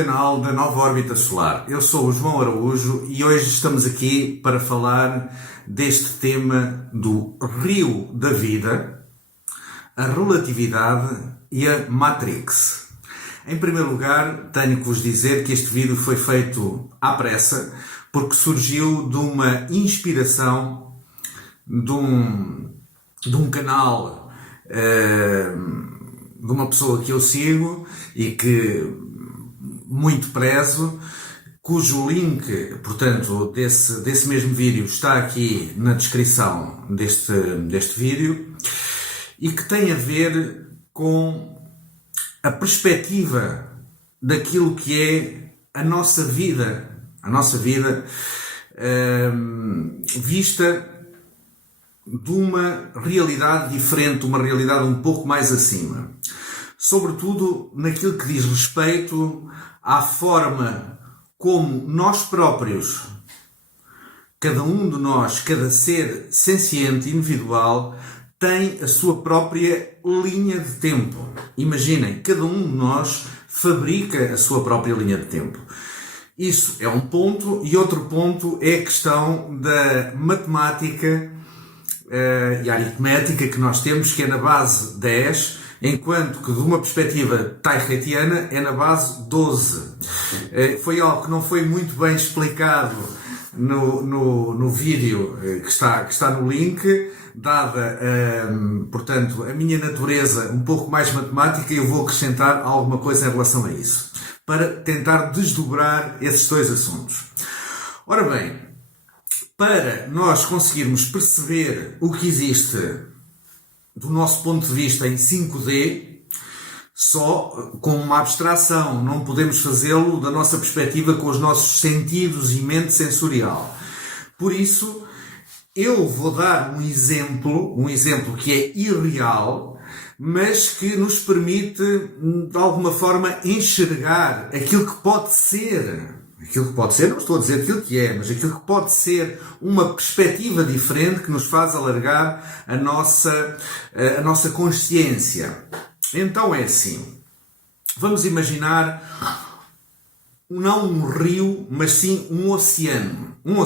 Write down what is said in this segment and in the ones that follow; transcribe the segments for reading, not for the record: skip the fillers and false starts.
canal da Nova Órbita Solar. Eu sou o João Araújo e hoje estamos aqui para falar deste tema do rio da vida, a relatividade e a Matrix. Em primeiro lugar, tenho que vos dizer que este vídeo foi feito à pressa porque surgiu de uma inspiração de um canal de uma pessoa que eu sigo e que muito prezo, cujo link, portanto, desse mesmo vídeo está aqui na descrição deste vídeo e que tem a ver com a perspectiva daquilo que é a nossa vida vista de uma realidade diferente, uma realidade um pouco mais acima. Sobretudo naquilo que diz respeito à forma como nós próprios, cada um de nós, cada ser senciente, individual, tem a sua própria linha de tempo. Imaginem, cada um de nós fabrica a sua própria linha de tempo. Isso é um ponto, e outro ponto é a questão da matemática e a aritmética que nós temos, que é na base 10, enquanto que de uma perspectiva tairretiana é na base 12. Foi algo que não foi muito bem explicado no vídeo que está no link, dada, portanto, a minha natureza um pouco mais matemática, eu vou acrescentar alguma coisa em relação a isso, para tentar desdobrar esses dois assuntos. Ora bem, para nós conseguirmos perceber o que existe do nosso ponto de vista em 5D, só com uma abstração, não podemos fazê-lo da nossa perspectiva com os nossos sentidos e mente sensorial. Por isso, eu vou dar um exemplo que é irreal, mas que nos permite, de alguma forma, enxergar aquilo que pode ser. Aquilo que pode ser, não estou a dizer aquilo que é, mas aquilo que pode ser uma perspectiva diferente que nos faz alargar a nossa consciência. Então é assim, vamos imaginar não um rio, mas sim um oceano. Um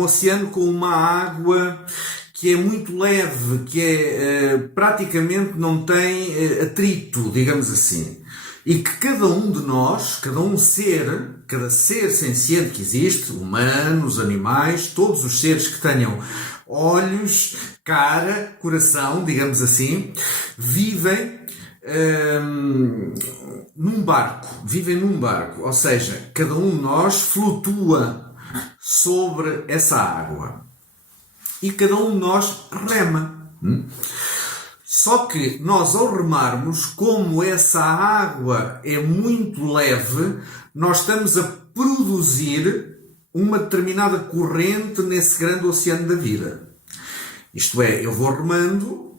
oceano com uma água que é muito leve, que praticamente não tem atrito, digamos assim. E que cada um de nós, cada ser senciente que existe, humanos, animais, todos os seres que tenham olhos, cara, coração, digamos assim, vivem num barco, ou seja, cada um de nós flutua sobre essa água e cada um de nós rema. Só que nós, ao remarmos, como essa água é muito leve, nós estamos a produzir uma determinada corrente nesse grande oceano da vida. Isto é, eu vou remando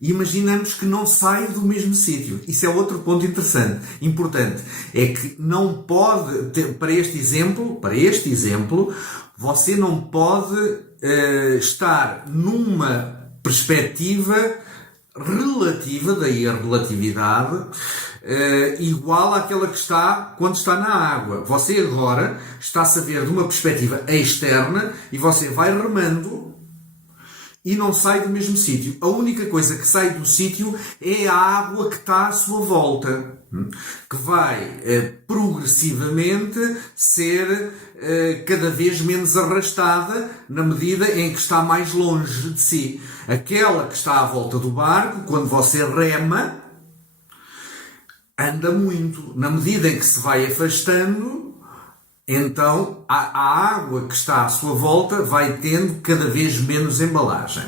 e imaginamos que não sai do mesmo sítio. Isso é outro ponto importante. É que não pode, para este exemplo, você não pode estar numa perspectiva relativa, daí a relatividade, igual àquela que está quando está na água. Você agora está-se a ver de uma perspectiva externa e você vai remando e não sai do mesmo sítio. A única coisa que sai do sítio é a água que está à sua volta, que vai progressivamente ser cada vez menos arrastada na medida em que está mais longe de si. Aquela que está à volta do barco, quando você rema, anda muito. Na medida em que se vai afastando, então a água que está à sua volta vai tendo cada vez menos embalagem.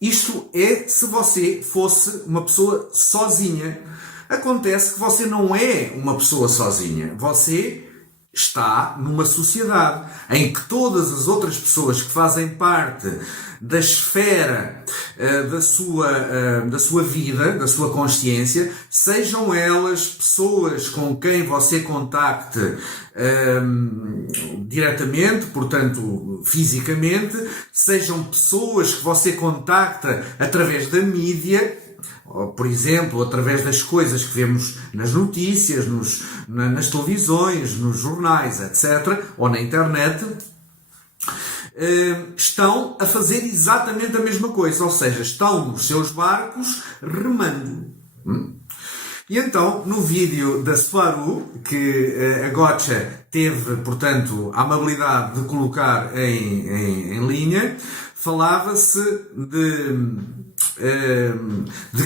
Isto é se você fosse uma pessoa sozinha. Acontece que você não é uma pessoa sozinha. Você está numa sociedade em que todas as outras pessoas que fazem parte da esfera da sua vida, da sua consciência, sejam elas pessoas com quem você contacte diretamente, portanto fisicamente, sejam pessoas que você contacta através da mídia, por exemplo, através das coisas que vemos nas notícias, nas televisões, nos jornais, etc., ou na internet, estão a fazer exatamente a mesma coisa, ou seja, estão nos seus barcos remando. E então, no vídeo da Subaru, que a Gotcha teve, portanto, a amabilidade de colocar em linha, falava-se de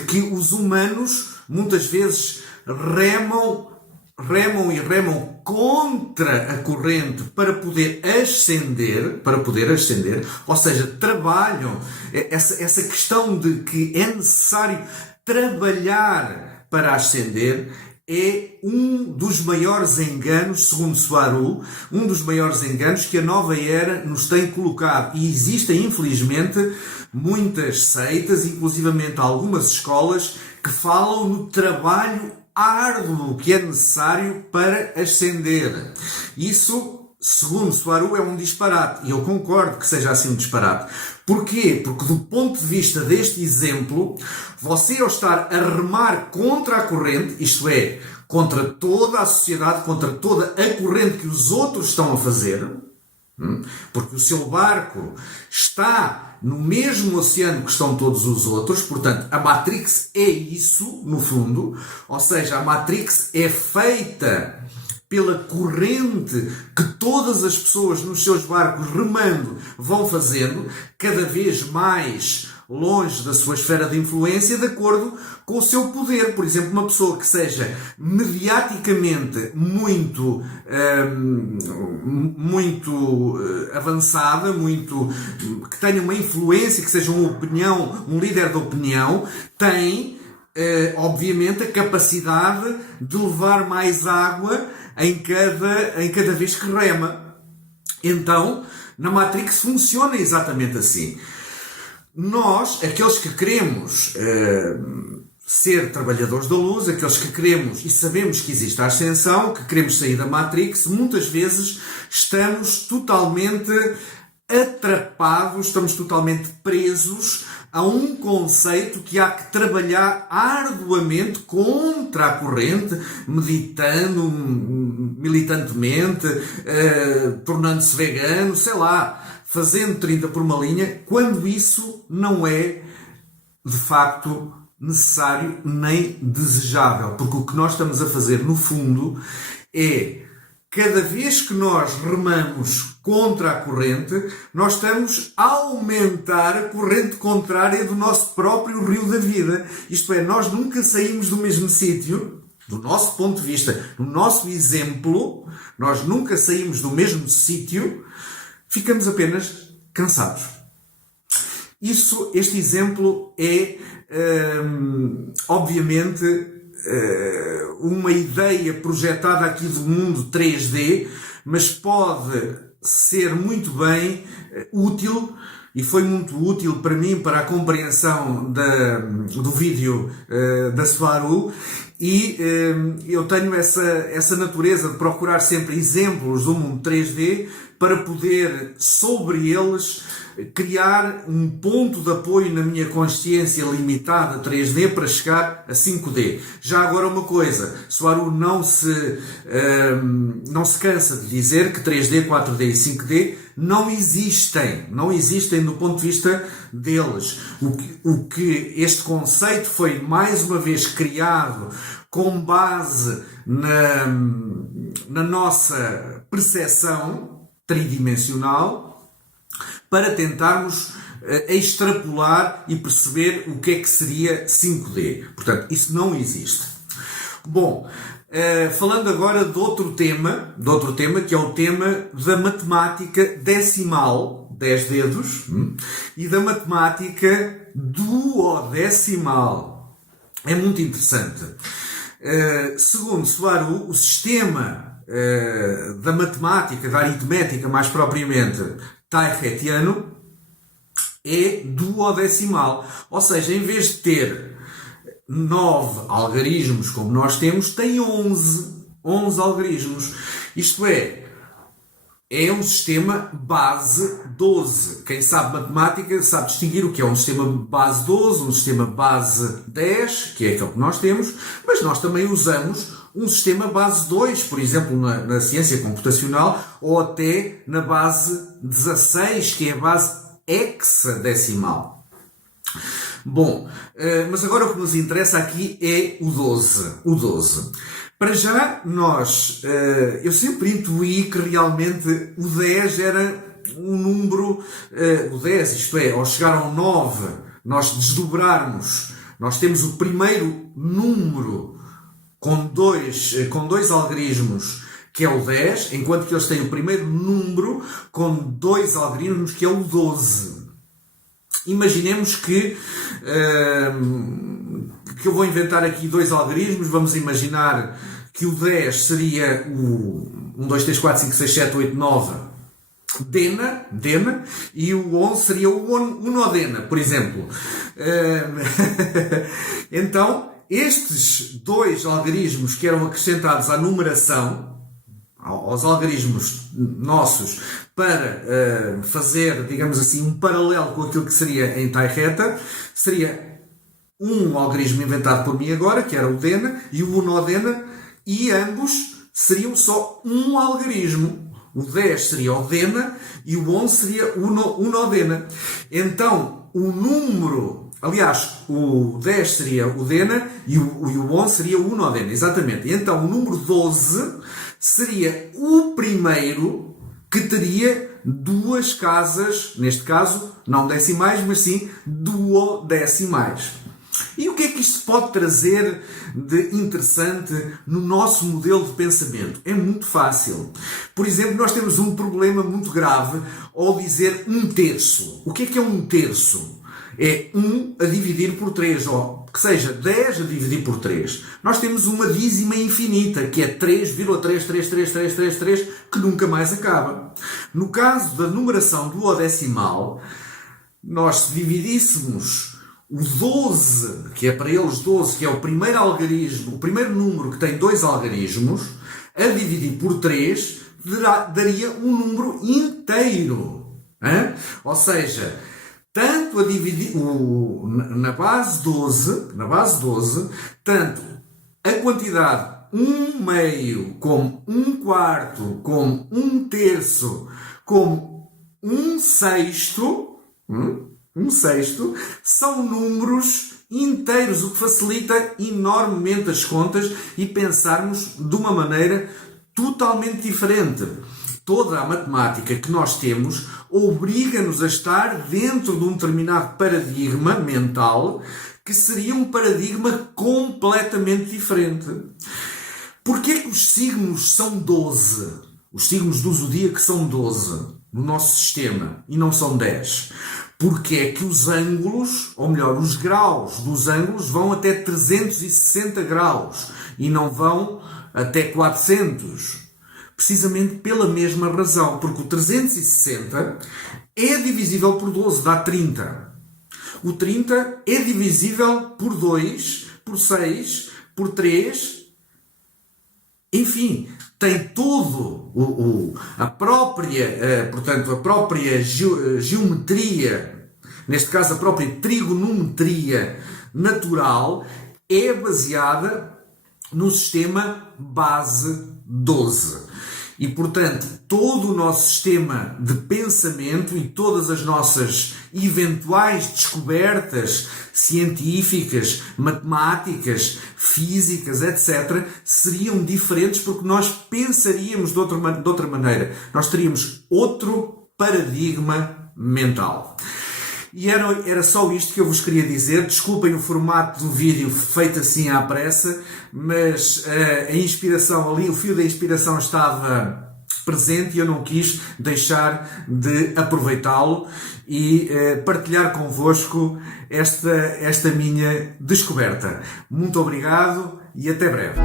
que os humanos muitas vezes remam contra a corrente para poder ascender, ou seja, trabalham essa questão de que é necessário trabalhar para ascender. É um dos maiores enganos, segundo Subaru, um dos maiores enganos que a nova era nos tem colocado. E existem, infelizmente, muitas seitas, inclusivamente algumas escolas, que falam no trabalho árduo que é necessário para ascender. Isso, segundo Subaru, é um disparate. E eu concordo que seja assim um disparate. Porquê? Porque do ponto de vista deste exemplo, você ao estar a remar contra a corrente, isto é, contra toda a sociedade, contra toda a corrente que os outros estão a fazer, porque o seu barco está no mesmo oceano que estão todos os outros, portanto, a Matrix é isso, no fundo, ou seja, a Matrix é feita pela corrente que todas as pessoas nos seus barcos remando vão fazendo, cada vez mais longe da sua esfera de influência, de acordo com o seu poder. Por exemplo, uma pessoa que seja mediaticamente muito avançada, que tenha uma influência, que seja um líder de opinião, tem, obviamente, a capacidade de levar mais água em cada vez que rema. Então, na Matrix funciona exatamente assim. Nós, aqueles que queremos ser trabalhadores da luz, aqueles que queremos e sabemos que existe a ascensão, que queremos sair da Matrix, muitas vezes estamos totalmente atrapados, estamos totalmente presos a um conceito que há que trabalhar arduamente contra a corrente, meditando militantemente, tornando-se vegano, sei lá, fazendo 30 por uma linha, quando isso não é, de facto, necessário nem desejável. Porque o que nós estamos a fazer, no fundo, é, cada vez que nós remamos contra a corrente, nós estamos a aumentar a corrente contrária do nosso próprio rio da vida. Isto é, nós nunca saímos do mesmo sítio, do nosso ponto de vista, no nosso exemplo, nós nunca saímos do mesmo sítio, ficamos apenas cansados. Este exemplo é, obviamente, uma ideia projetada aqui do mundo 3D, mas pode ser muito bem útil, e foi muito útil para mim, para a compreensão do vídeo da Subaru, e eu tenho essa natureza de procurar sempre exemplos do mundo 3D para poder, sobre eles, criar um ponto de apoio na minha consciência limitada 3D para chegar a 5D. Já agora uma coisa, Subaru não se cansa de dizer que 3D, 4D e 5D não existem do ponto de vista deles. O que este conceito foi mais uma vez criado com base na nossa percepção tridimensional, para tentarmos extrapolar e perceber o que é que seria 5D. Portanto, isso não existe. Bom, falando agora de outro tema, que é o tema da matemática decimal, 10 dedos, e da matemática duodecimal. É muito interessante. Segundo Subaru, o sistema da matemática, da aritmética mais propriamente, taihetiano, é duodecimal. Ou seja, em vez de ter 9 algarismos como nós temos, tem 11 algarismos. Isto é é um sistema base 12. Quem sabe matemática sabe distinguir o que é um sistema base 12, um sistema base 10, que é aquele que nós temos, mas nós também usamos um sistema base 2, por exemplo, na ciência computacional, ou até na base 16, que é a base hexadecimal. Bom, mas agora o que nos interessa aqui é o 12. O 12. Para já, eu sempre intuí que realmente o 10 era um número, o 10, isto é, ao chegar ao 9, nós desdobrarmos, nós temos o primeiro número com dois algarismos, que é o 10, enquanto que eles têm o primeiro número com dois algarismos, que é o 12. Imaginemos que eu vou inventar aqui dois algarismos. Vamos imaginar que o 10 seria o 1, 2, 3, 4, 5, 6, 7, 8, 9 dena, e o 11 seria o unodena, por exemplo. Então, estes dois algarismos que eram acrescentados à numeração, aos algarismos nossos, para fazer, digamos assim, um paralelo com aquilo que seria em Tai Reta, seria um algarismo inventado por mim agora, que era o dena, e o unodena, e ambos seriam só um algarismo. O 10 seria o dena e o 11 seria o unodena. Então, o número... Aliás, o 10 seria o dena e o 11 seria o unodena. Exatamente. E então, o número 12 seria o primeiro que teria duas casas, neste caso, não decimais, mas sim duodecimais. E o que é que isto pode trazer de interessante no nosso modelo de pensamento? É muito fácil. Por exemplo, nós temos um problema muito grave ao dizer 1/3. O que é 1/3? É 1 a dividir por 3, ou que seja 10 a dividir por 3. Nós temos uma dízima infinita, que é 3,33333, que nunca mais acaba. No caso da numeração duodecimal, nós se dividíssemos o 12, que é para eles 12, que é o primeiro algarismo, o primeiro número que tem dois algarismos, a dividir por 3, daria um número inteiro. Ou seja, tanto a dividir na base 12, tanto a quantidade 1/2, como 1/4, como 1/3, como 1/6, são números inteiros, o que facilita enormemente as contas e pensarmos de uma maneira totalmente diferente. Toda a matemática que nós temos obriga-nos a estar dentro de um determinado paradigma mental, que seria um paradigma completamente diferente. Porquê que os signos são 12? Os signos do zodíaco são 12 no nosso sistema e não são 10. Porque é que os ângulos, ou melhor, os graus dos ângulos vão até 360 graus e não vão até 400. Precisamente pela mesma razão, porque o 360 é divisível por 12, dá 30. O 30 é divisível por 2, por 6, por 3, enfim, tem todo a própria geometria, neste caso a própria trigonometria natural, é baseada no sistema base 12. E, portanto, todo o nosso sistema de pensamento e todas as nossas eventuais descobertas científicas, matemáticas, físicas, etc., seriam diferentes porque nós pensaríamos de outra maneira. Nós teríamos outro paradigma mental. E era só isto que eu vos queria dizer. Desculpem o formato do vídeo feito assim à pressa, mas a inspiração ali, o fio da inspiração estava presente e eu não quis deixar de aproveitá-lo e partilhar convosco esta minha descoberta. Muito obrigado e até breve.